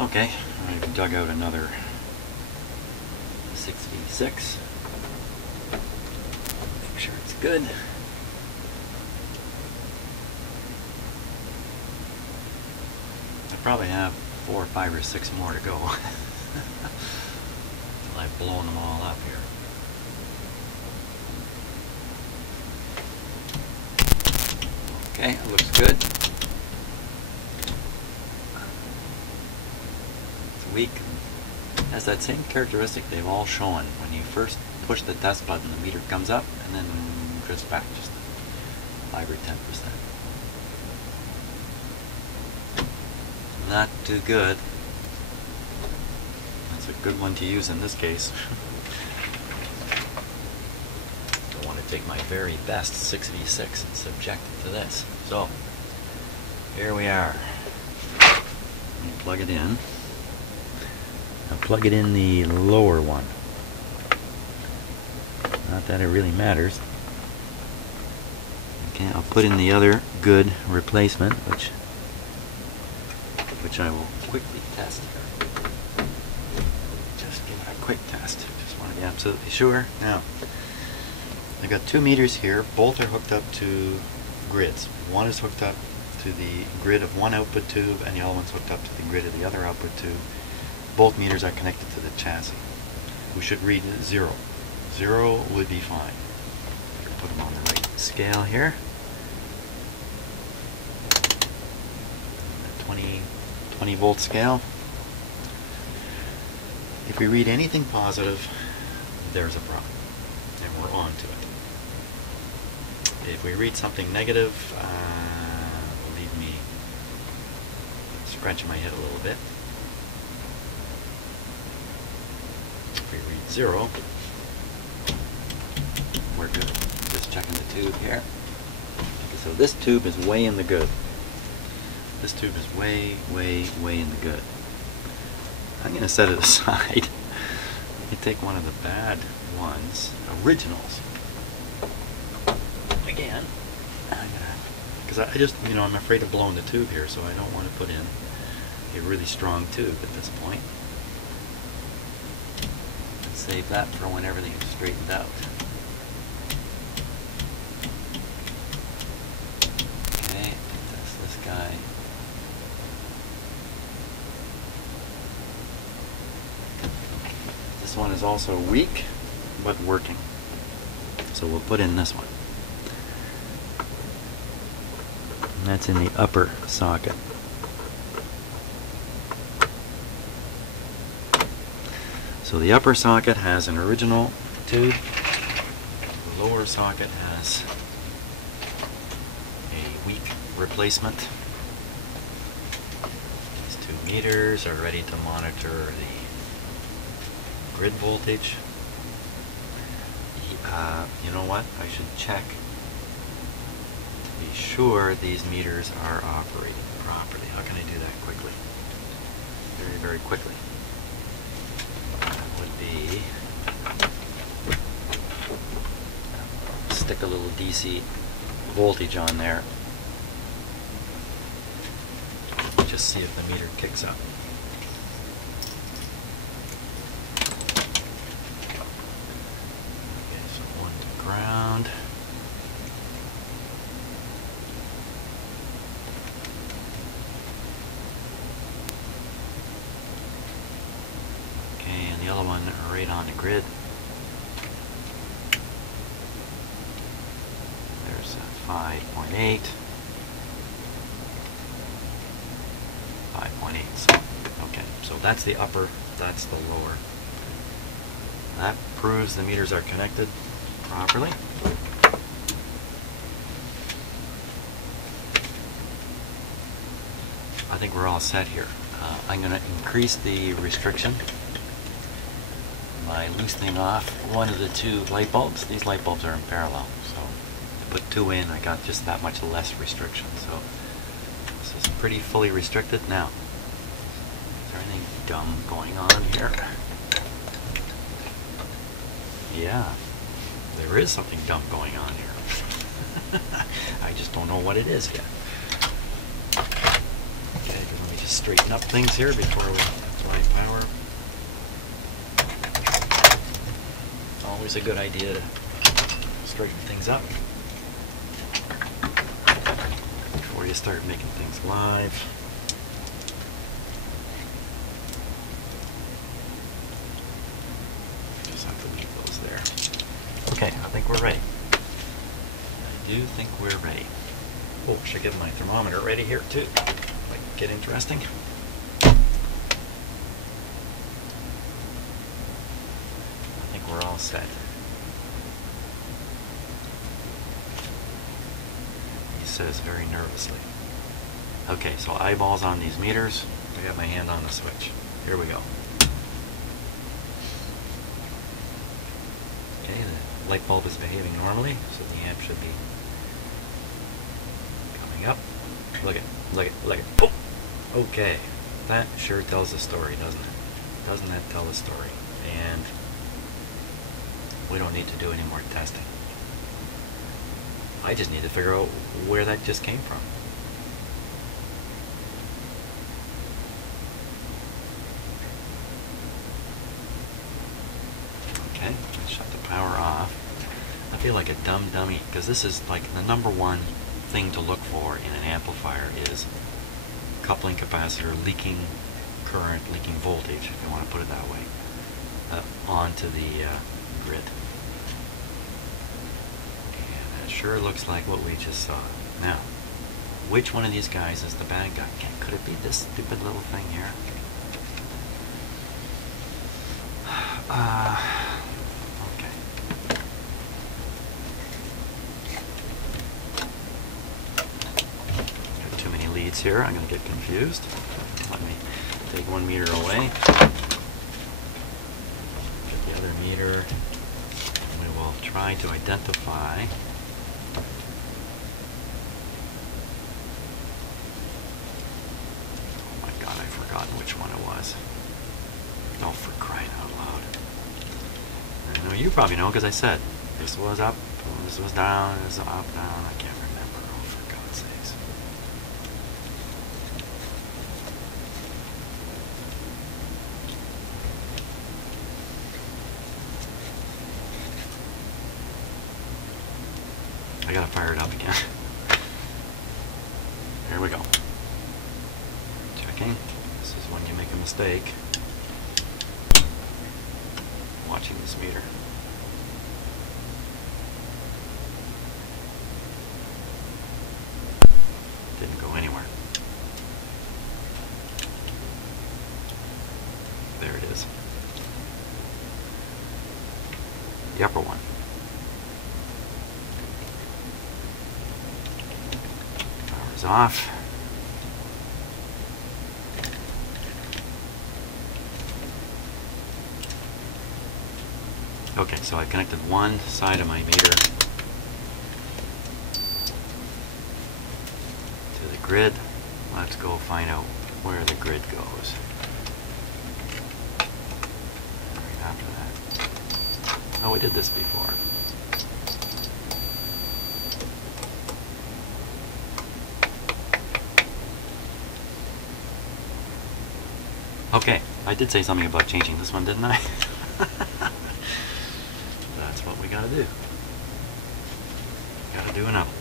Okay, I've dug out another 66. Make sure it's good. I probably have 4 or 5 or 6 more to go. Until I've blown them all up here. Okay, it looks good. It's weak. It has that same characteristic they've all shown. When you first push the test button, the meter comes up and then drifts back just 5 or 10%. Not too good. That's a good one to use in this case. Don't want to take my very best 6v6 and subject it to this. So, here we are. Let me plug it in. I'll plug it in the lower one. Not that it really matters. Okay, I'll put in the other good replacement, which I will quickly test here. Just give it a quick test. Just want to be absolutely sure. Now, I've got 2 meters here. Both are hooked up to grids. One is hooked up to the grid of one output tube, and the other one's hooked up to the grid of the other output tube. Both meters are connected to the chassis. We should read 0. 0 would be fine. Put them on the right scale here. 20 volt scale. If we read anything positive, there's a problem, and we're on to it. If we read something negative, believe me, scratching my head a little bit. If we read 0, we're good. Just checking the tube here. Okay, so this tube is way in the good. This tube is way, way, way in the good. I'm going to set it aside. Let me take one of the bad ones, originals. Again, because I just, I'm afraid of blowing the tube here, so I don't want to put in a really strong tube at this point. Let's save that for when everything's straightened out. Okay, test this guy. This one is also weak, but working. So we'll put in this one. And that's in the upper socket. So the upper socket has an original tube. The lower socket has a weak replacement. These 2 meters are ready to monitor the grid voltage. You know what? I should check to be sure these meters are operating properly. How can I do that quickly? Very, very quickly. That would be stick a little DC voltage on there. Just see if the meter kicks up. Ground. Okay, and the other one right on the grid. There's 5.8. 5.8. Okay, so that's the upper, that's the lower. That proves the meters are connected properly. I think we're all set here. I'm going to increase the restriction by loosening off one of the 2 light bulbs. These light bulbs are in parallel, so to put 2 in, I got just that much less restriction. So this is pretty fully restricted. Now, is there anything dumb going on here? Yeah. There is something dumb going on here. I just don't know what it is yet. Okay, let me just straighten up things here before we apply power. Always a good idea to straighten things up before you start making things live. Just have to leave those there. Okay, I think we're ready. I do think we're ready. Oh, should get my thermometer ready here too. Might get interesting. I think we're all set. He says very nervously. Okay, so eyeballs on these meters. I got my hand on the switch. Here we go. Okay, the light bulb is behaving normally, so the amp should be coming up. Look at, oh! Okay, that sure tells a story, doesn't it? Doesn't that tell a story? And we don't need to do any more testing. I just need to figure out where that just came from. Okay, let's shut the power off. I feel like a dumb dummy, because this is like the #1 thing to look for in an amplifier is coupling capacitor leaking current, leaking voltage, if you want to put it that way, onto the grid. And it sure looks like what we just saw. Now, which one of these guys is the bad guy? Could it be this stupid little thing here? Okay. Got too many leads here. I'm going to get confused. Let me take one meter away. Get the other meter. And we will try to identify. Oh my God, I've forgotten which one it was. Oh, for crying out loud. I know you probably know because I said this was up, this was down, this was up, down. I can't remember. Oh, for God's sakes. I gotta fire it up again. Here we go. Checking. This is when you make a mistake. Watching this meter. Didn't go anywhere. There it is. The upper one. Power's off. Okay, so I connected one side of my meter to the grid. Let's go find out where the grid goes. Right after that. Oh, we did this before. Okay, I did say something about changing this one, didn't I? That's what we gotta do. Gotta do another one.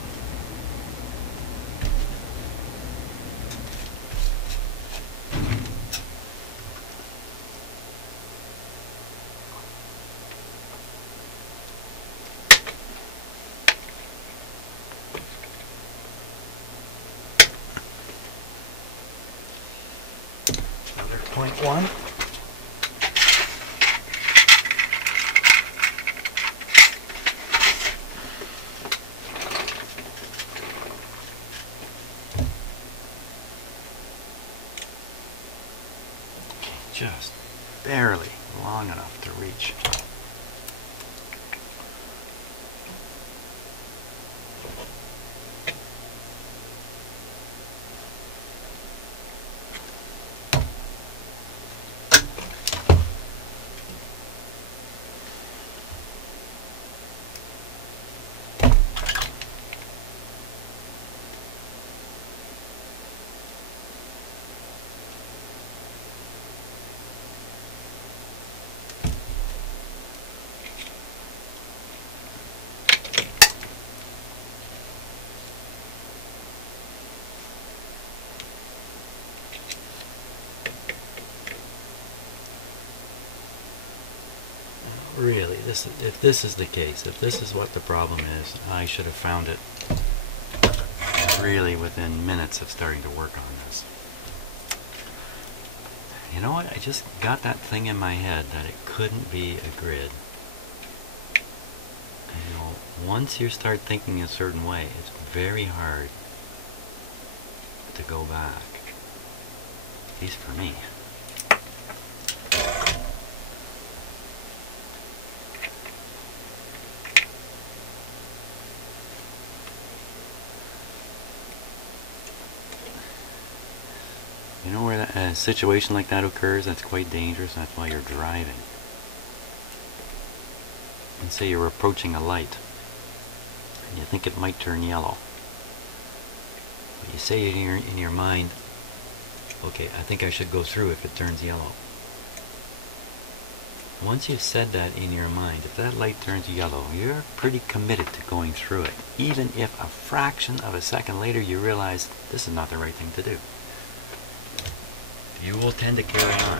Another 0.1. Just barely long enough to reach. really, if this is the case, if this is what the problem is, I should have found it really within minutes of starting to work on this. You know what? I just got that thing in my head that it couldn't be a grid. And, you know, once you start thinking a certain way, it's very hard to go back. At least for me. You know where a situation like that occurs? That's quite dangerous. That's why you're driving. And say you're approaching a light and you think it might turn yellow. But you say in your mind, okay, I think I should go through if it turns yellow. Once you've said that in your mind, if that light turns yellow, you're pretty committed to going through it. Even if a fraction of a second later you realize this is not the right thing to do. You will tend to carry on.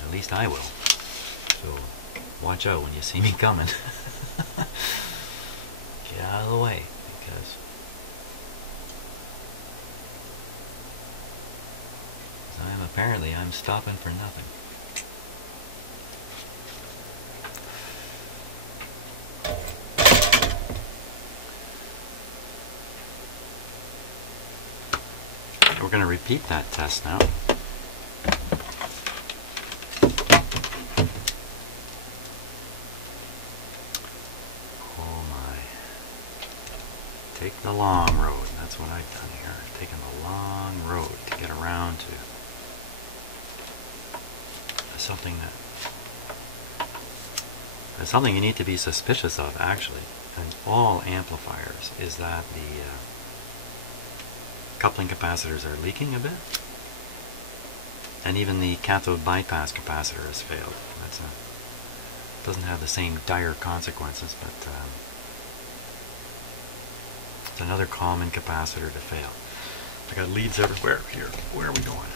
At least I will. So watch out when you see me coming. Get out of the way, because I'm stopping for nothing. We're going to repeat that test now. Oh my. Take the long road. That's what I've done here. I've taken the long road to get around to something you need to be suspicious of, actually, in all amplifiers, is that the coupling capacitors are leaking a bit, and even the cathode bypass capacitor has failed. Doesn't have the same dire consequences, but it's another common capacitor to fail. I got leads everywhere here. Where are we going?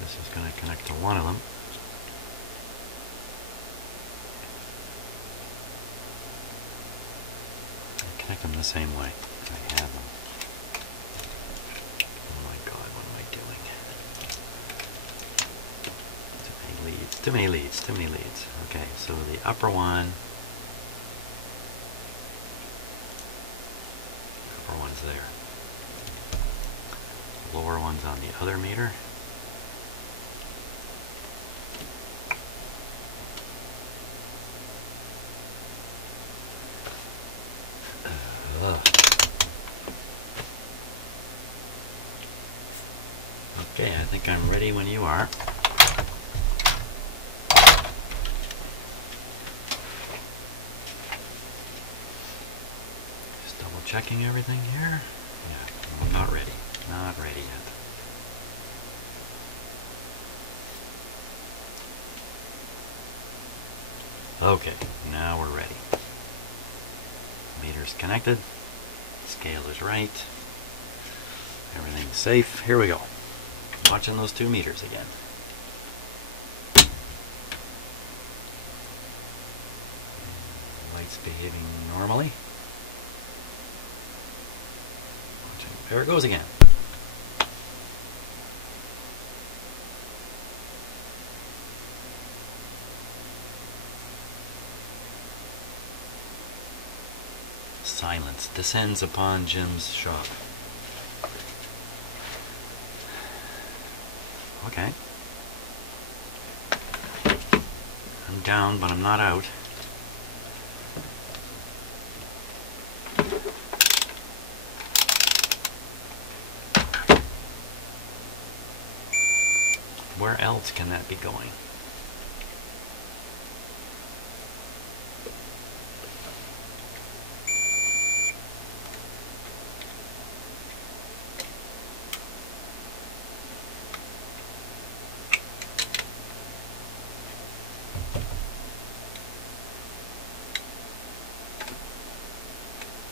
This is going to connect to one of them. Connect them the same way. I have them. Oh my god, what am I doing? Too many leads. Okay, so the upper one's there. The lower one's on the other meter. Okay, I think I'm ready when you are. Just double checking everything here. Yeah, not ready. Not ready yet. Okay, now we're ready. Meter's connected. Scale is right. Everything's safe. Here we go. Watching those 2 meters again. Light's behaving normally. There it goes again. Silence descends upon Jim's shop. Okay. I'm down, but I'm not out. Where else can that be going?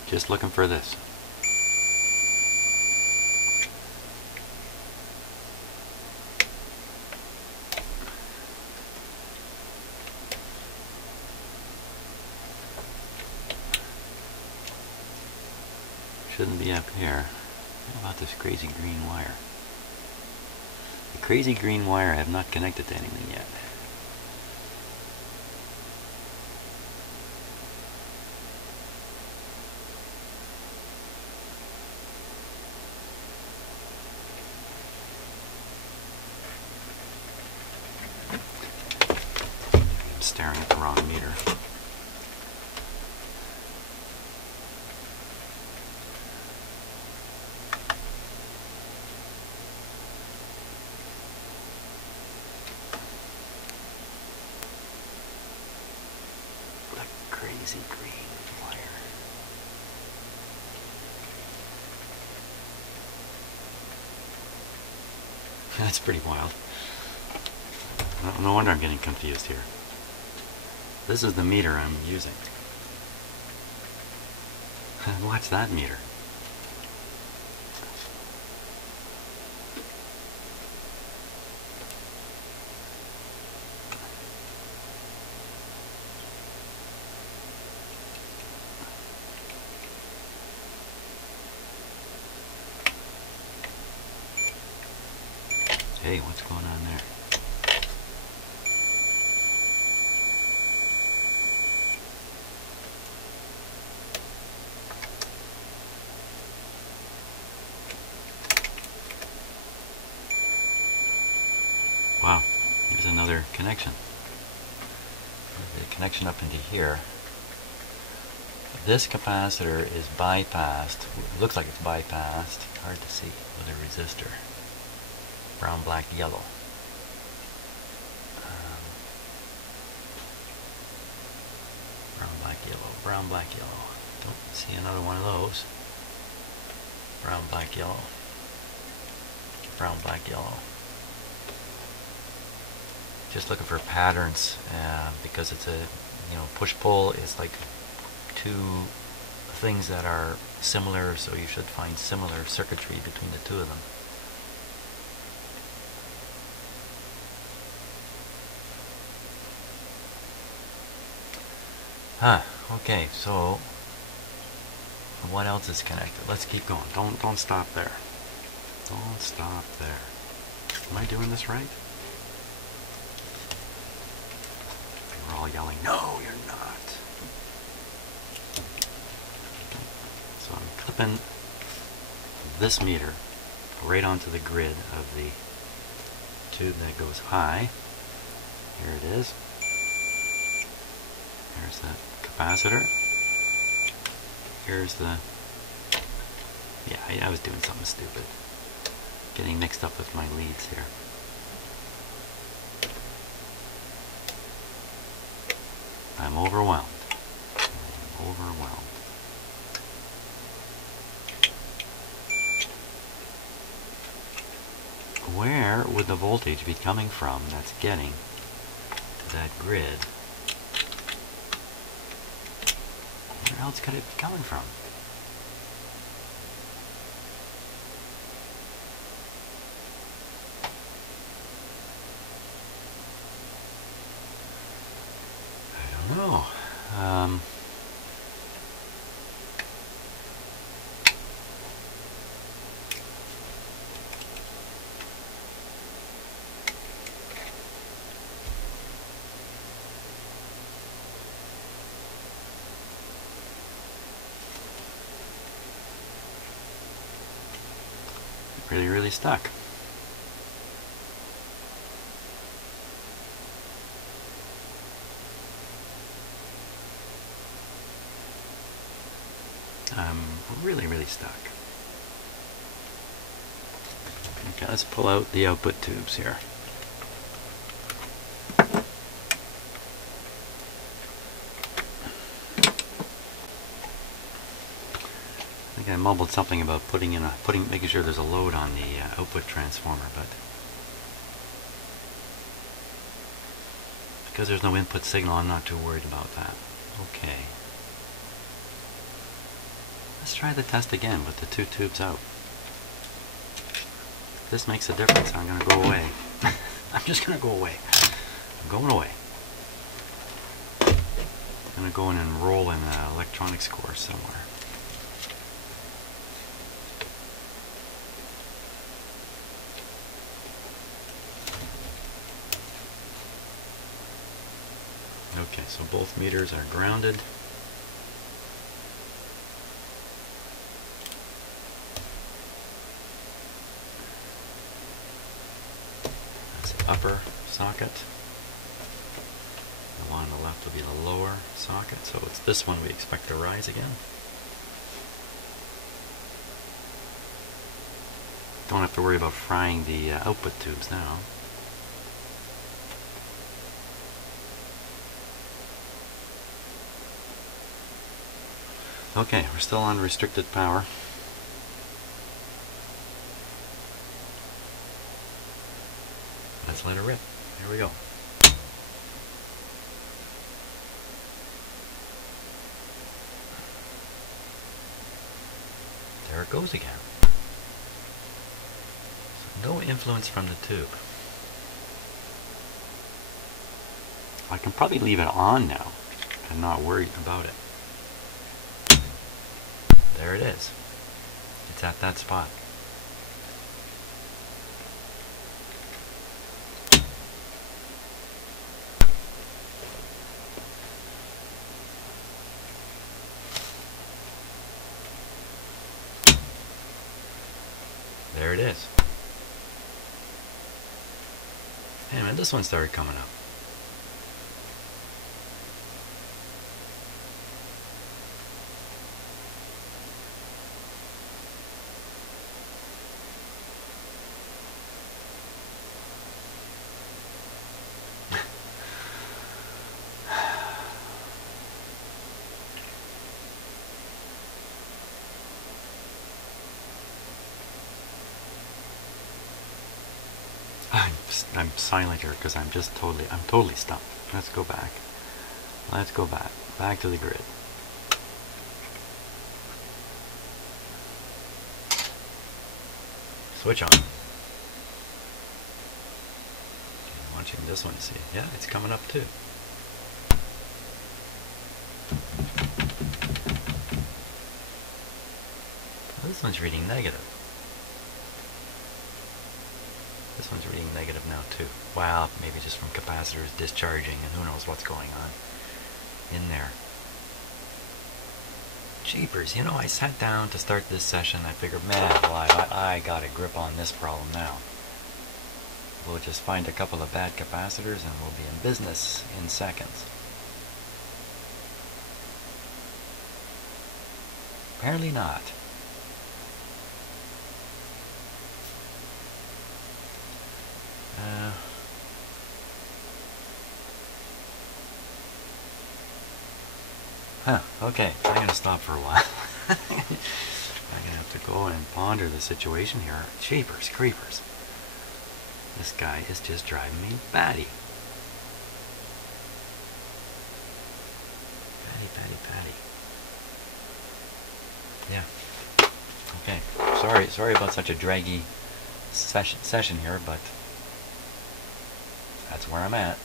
Just looking for this. shouldn't be up here. How about this crazy green wire? The crazy green wire I have not connected to anything yet. I'm staring at the wrong meter. Crazy green wire. That's pretty wild. No wonder I'm getting confused here. This is the meter I'm using. Watch that meter. Hey, what's going on there? Wow, there's another connection. The connection up into here. This capacitor is bypassed. It looks like it's bypassed. Hard to see with a resistor. Brown, black, yellow. Brown, black, yellow. Brown, black, yellow. Don't see another one of those. Brown, black, yellow. Brown, black, yellow. Just looking for patterns because it's a, push-pull is like two things that are similar, so you should find similar circuitry between the two of them. Okay, so what else is connected? Let's keep going. Don't stop there. Don't stop there. Am I doing this right? You're all yelling, no, you're not. So I'm clipping this meter right onto the grid of the tube that goes high. Here it is. Here's the capacitor. Here's the... Yeah, I was doing something stupid. Getting mixed up with my leads here. I'm overwhelmed. I'm overwhelmed. Where would the voltage be coming from that's getting to that grid? Where else could it be coming from? I don't know. Really stuck. I'm really stuck. Okay, let's pull out the output tubes here. I think I mumbled something about making sure there's a load on the output transformer, but because there's no input signal, I'm not too worried about that. Okay. Let's try the test again with the two tubes out. If this makes a difference, I'm going to go away. I'm just going to go away. I'm going away. I'm going to go in and enroll in an electronics course somewhere. Okay, so both meters are grounded. That's the upper socket. The one on the left will be the lower socket, so it's this one we expect to rise again. Don't have to worry about frying the output tubes now. Okay, we're still on restricted power. Let's let it rip. Here we go. There it goes again. So no influence from the tube. I can probably leave it on now and not worry about it. There it is. It's at that spot. There it is. Hey man, this one started coming up. I'm silent here because I'm totally stumped. Let's go back. Let's go back. Back to the grid. Switch on. Okay, watching this one, see. Yeah, it's coming up too. This one's reading negative. This one's reading negative now too. Wow, maybe just from capacitors discharging and who knows what's going on in there. Jeepers, you know, I sat down to start this session. I figured, man, well, I got a grip on this problem now. We'll just find a couple of bad capacitors and we'll be in business in seconds. Apparently not. Okay, I'm going to stop for a while. I'm going to have to go and ponder the situation here. Jeepers creepers. This guy is just driving me batty. Batty. Yeah. Okay. Sorry about such a draggy session here, but that's where I'm at.